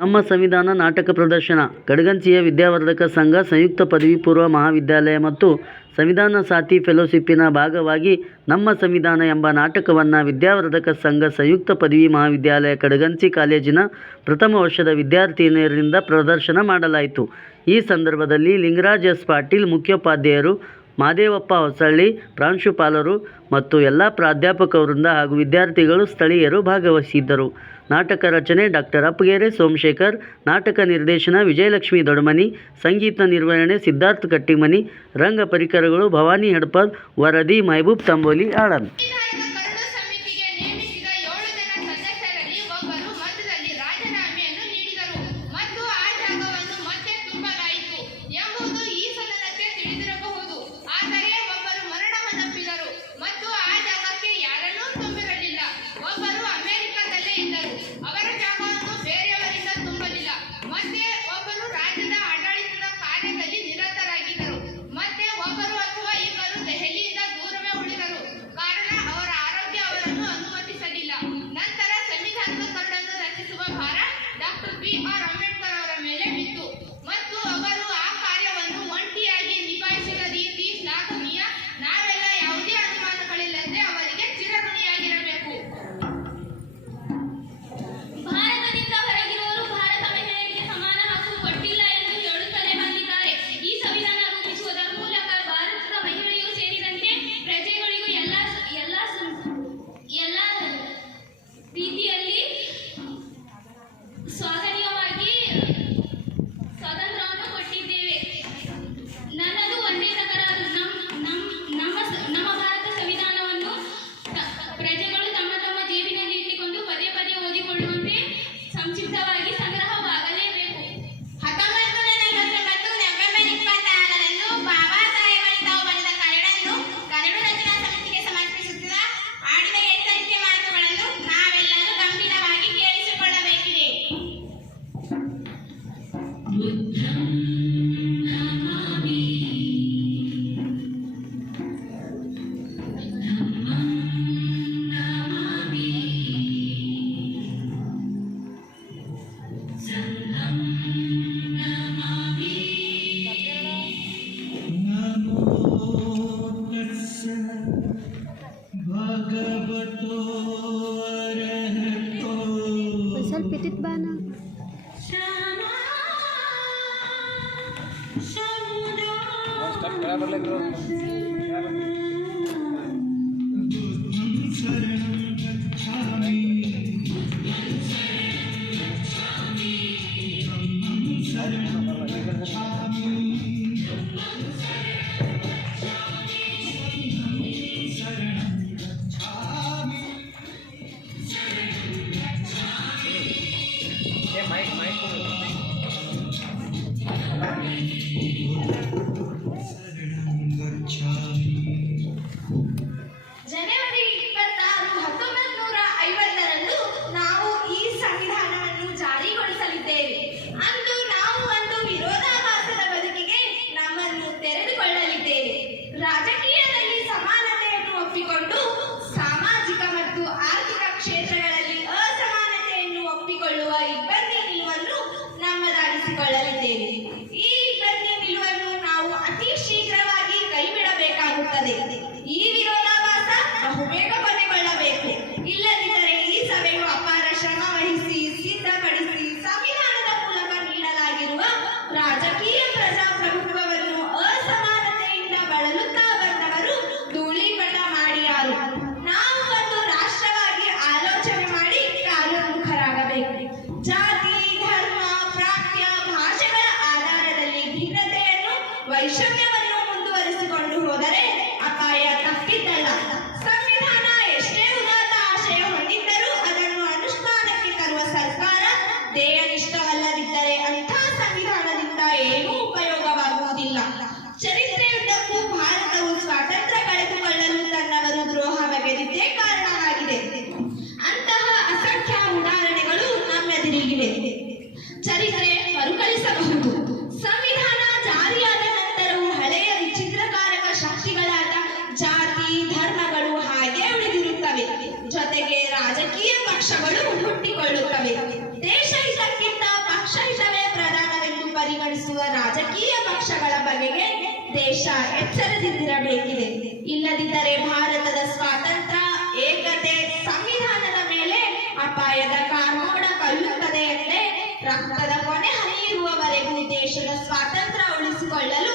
ನಮ್ಮ ಸಂವಿಧಾನ ನಾಟಕ ಪ್ರದರ್ಶನ ಕಡಗಂಚಿಯ ವಿದ್ಯಾವರ್ಧಕ ಸಂಘ ಸಂಯುಕ್ತ ಪದವಿ ಪೂರ್ವ ಮಹಾವಿದ್ಯಾಲಯ ಮತ್ತು ಸಂವಿಧಾನ ಸಾಥಿ ಫೆಲೋಶಿಪ್ಪಿನ ಭಾಗವಾಗಿ ನಮ್ಮ ಸಂವಿಧಾನ ಎಂಬ ನಾಟಕವನ್ನು ವಿದ್ಯಾವರ್ಧಕ ಸಂಘ ಸಂಯುಕ್ತ ಪದವಿ ಮಹಾವಿದ್ಯಾಲಯ ಕಡಗಂಚಿ ಕಾಲೇಜಿನ ಪ್ರಥಮ ವರ್ಷದ ವಿದ್ಯಾರ್ಥಿನಿಯರಿಂದ ಪ್ರದರ್ಶನ ಮಾಡಲಾಯಿತು. ಈ ಸಂದರ್ಭದಲ್ಲಿ ಲಿಂಗರಾಜ್ ಎಸ್ ಪಾಟೀಲ್ ಮುಖ್ಯೋಪಾಧ್ಯಾಯರು, ಮಾದೇವಪ್ಪ ಹೊಸಳ್ಳಿ ಪ್ರಾಂಶುಪಾಲರು ಮತ್ತು ಎಲ್ಲ ಪ್ರಾಧ್ಯಾಪಕವೃಂದ ಹಾಗೂ ವಿದ್ಯಾರ್ಥಿಗಳು ಸ್ಥಳೀಯರು ಭಾಗವಹಿಸಿದ್ದರು. ನಾಟಕ ರಚನೆ ಡಾಕ್ಟರ್ ಅಪ್ಪಗೆರೆ ಸೋಮಶೇಖರ್, ನಾಟಕ ನಿರ್ದೇಶನ ವಿಜಯಲಕ್ಷ್ಮಿ ದೊಡಮನಿ, ಸಂಗೀತ ನಿರ್ವಹಣೆ ಸಿದ್ಧಾರ್ಥ ಕಟ್ಟಿಮನಿ, ರಂಗ ಪರಿಕರಗಳು ಭವಾನಿ ಹಡಪದ್, ವರದಿ ಮಹಬೂಬ್ ತಂಬೋಲಿ ಆಳನ್. Pitit ba na? ಜನವರಿ 26, 1950ರಂದು ನಾವು ಈ ಸಂವಿಧಾನವನ್ನು ಜಾರಿಗೊಳಿಸಲಿದ್ದೇವೆ. ಅಂದು ನಾವು ಒಂದು ವಿರೋಧಾಭಾಸದ ಬದುಕಿಗೆ ನಮ್ಮನ್ನು ತೆರೆದುಕೊಳ್ಳಲಿದ್ದೇವೆ. ರಾಜಕೀಯದಲ್ಲಿ ಸಮಾನತೆಯನ್ನು ಒಪ್ಪಿಕೊಂಡು ಸಾಮಾಜಿಕ ಮತ್ತು ಆರ್ಥಿಕ ಕ್ಷೇತ್ರಗಳಲ್ಲಿ ಅಸಮಾನತೆಯನ್ನು ಒಪ್ಪಿಕೊಳ್ಳುವ ಇಬ್ಬಂದಿ ನಿಲುವನ್ನು ನಮ್ಮದಾಗಿಸಿಕೊಳ್ಳಲಿದ್ದೇವೆ. ಈ ಇಬ್ಬಂದಿ ನಿಲುವನ್ನು ನಾವು ಅತಿ ಶೀಘ್ರವಾಗಿ ಕೈಬಿಡಬೇಕಾಗುತ್ತದೆ. ಈ ವಿರೋಧಾಭಾಸ ಬಹುಬೇಗ ಕೊನೆಗೊಳ್ಳಬೇಕು. ಇಲ್ಲದಿದ್ದರೆ ಈ ಸಭೆಯು ಅಪಾರ ಶ್ರಮ ವಹಿಸಿ ಸಿದ್ಧಪಡಿಸಿ ಸಂವಿಧಾನದ ಮೂಲಕ ನೀಡಲಾಗಿರುವ ರಾಜಕೀಯ ಪ್ರಜಾಪ್ರಭುತ್ವವನ್ನು ಅಸಮಾನತೆಯಿಂದ ಬಳಲುತ್ತಾ ಬಂದವರು ಧೂಳೀಪಟ ಮಾಡಿಯಾರು. ನಾವು ಒಂದು ರಾಷ್ಟ್ರವಾಗಿ ಆಲೋಚನೆ ಮಾಡಿ ಕಾರ್ಯೋನ್ಮುಖರಾಗಬೇಕು. ಜಾತಿ, ಧರ್ಮ, ಪ್ರಾಂತ್ಯ, ಭಾಷೆಗಳ ದೇಶ ಎಚ್ಚರದಿಂದಿರಬೇಕಿದೆ. ಇಲ್ಲದಿದ್ದರೆ ಭಾರತದ ಸ್ವಾತಂತ್ರ್ಯ, ಏಕತೆ, ಸಂವಿಧಾನದ ಮೇಲೆ ಅಪಾಯದ ಕಾರ್ಮೋಡ ಕಲ್ಲುತ್ತದೆ ಎಂದೇ ರಕ್ತದ ಕೊನೆ ಹರಿಯುವವರೆಗೂ ದೇಶದ ಸ್ವಾತಂತ್ರ್ಯ ಉಳಿಸಿಕೊಳ್ಳಲು